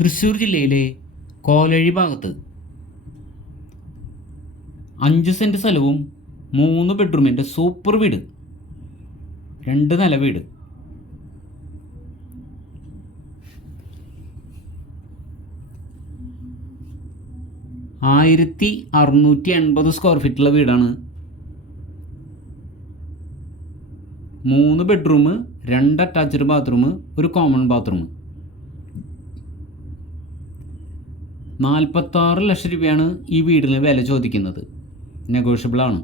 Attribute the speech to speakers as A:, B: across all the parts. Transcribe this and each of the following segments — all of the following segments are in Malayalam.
A: തൃശ്ശൂർ ജില്ലയിലെ കോലഴി ഭാഗത്ത്. അഞ്ച് സെന്റ് സ്ഥലവും മൂന്ന് ബെഡ്റൂമിന്റെ സൂപ്പർ വീട്. രണ്ട് നില വീട്. ആയിരത്തി അറുന്നൂറ്റി എൺപത് സ്ക്വയർ ഫീറ്റുള്ള വീടാണ്. മൂന്ന് ബെഡ്റൂം രണ്ട് അറ്റാച്ച്ഡ് ബാത്റൂം ഒരു കോമൺ ബാത്റൂം നാൽപ്പത്താറ് ലക്ഷം രൂപയാണ് ഈ വീടിന് വില ചോദിക്കുന്നത്. നെഗോഷ്യബിൾ ആണ്.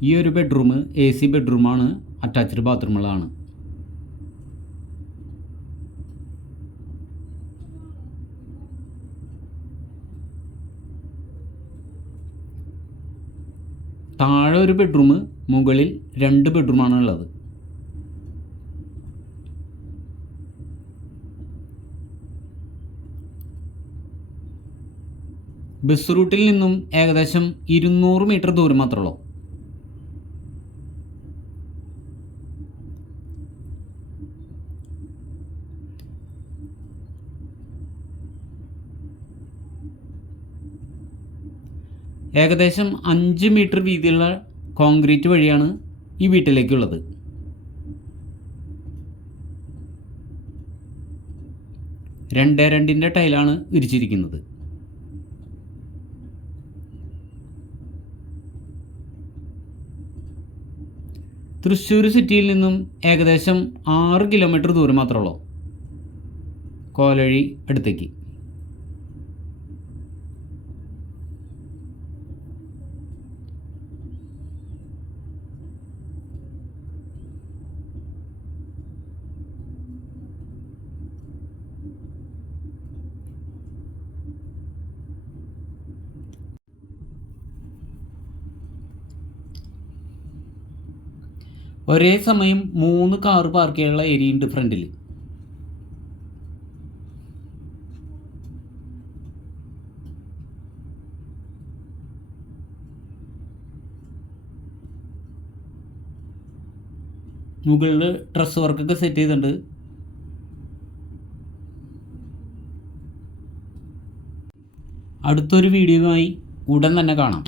A: ഈ ഒരു ബെഡ്റൂം എ സി ബെഡ്റൂമാണ് അറ്റാച്ച്ഡ് ബാത്റൂമുകളാണ് താഴെ ഒരു ബെഡ്റൂം മുകളിൽ രണ്ട് ബെഡ്റൂമാണ് ഉള്ളത്. ബസ് റൂട്ടിൽ നിന്നും ഏകദേശം ഇരുന്നൂറ് മീറ്റർ ദൂരം മാത്രമേ ഉള്ളൂ. ഏകദേശം അഞ്ച് മീറ്റർ വീതിയുള്ള കോൺക്രീറ്റ് വഴിയാണ് ഈ വീട്ടിലേക്കുള്ളത്. രണ്ടേ രണ്ടിന്റെ ടൈലാണ് വിരിച്ചിരിക്കുന്നത്. തൃശ്ശൂർ സിറ്റിയിൽ നിന്നും ഏകദേശം ആറ് കിലോമീറ്റർ ദൂരം മാത്രമേ ഉള്ളൂ. കോലഴി അടുത്തേക്ക്. ഒരേ സമയം മൂന്ന് കാർ പാർക്ക് ചെയ്യാനുള്ള ഏരിയ ഉണ്ട് ഫ്രണ്ടിൽ മുകളിൽ ഡ്രസ് വർക്കൊക്കെ സെറ്റ് ചെയ്തിട്ടുണ്ട്. അടുത്തൊരു വീഡിയോയുമായി ഉടൻ തന്നെ കാണാം.